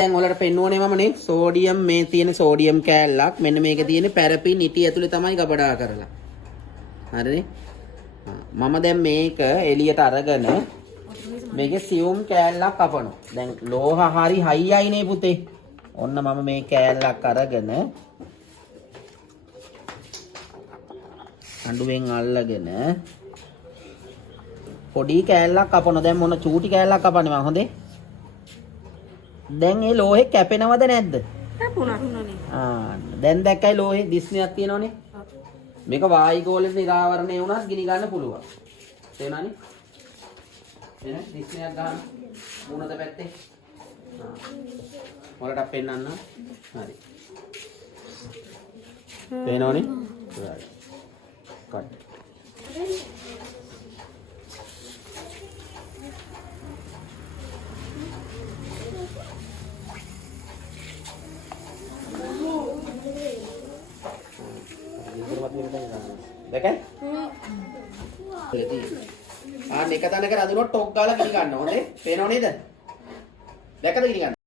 දැන් ඔයාලට පෙන්වන්නේ මමනේ සෝඩියම් මේ තියෙන සෝඩියම් කෑල්ලක් මෙන්න මේකේ තියෙන පැරපින් ඉටි ඇතුලේ තමයි ගබඩා කරලා. හරිනේ? මම දැන් මේක එළියට අරගෙන මේකේ සියුම් කෑල්ලක් කපනවා. දැන් ලෝහ හරි හයියයිනේ පුතේ. ඔන්න මම මේ කෑල්ලක් අරගෙන අඬුවෙන් අල්ලගෙන පොඩි කෑල්ලක් කපනවා. දැන් මොන චූටි කෑල්ලක් කපන්නේ මම හොඳේ. දැන් මේ ලෝහේ කැපෙනවද නැද්ද? කැපුණා. දැන් දැක්කයි ලෝහේ දිස්නයක් තියෙනවනේ. මේක වායුගෝලෙට නිරාවරණය වුණත් ගිනි ගන්න පුළුවන්. තේරුණානේ? එන දිස්නයක් ගන්න මුණත පැත්තේ. ඔයාලට පෙන්නන්න. හරි. පේනවනේ? හරි. කට්. දැකයි? ආ මේක තැනක රඳුනොත් ටොක් ගාලා ගිනි ගන්න. හොඳේ? පේනව නේද? දැකද ගිනි ගන්න?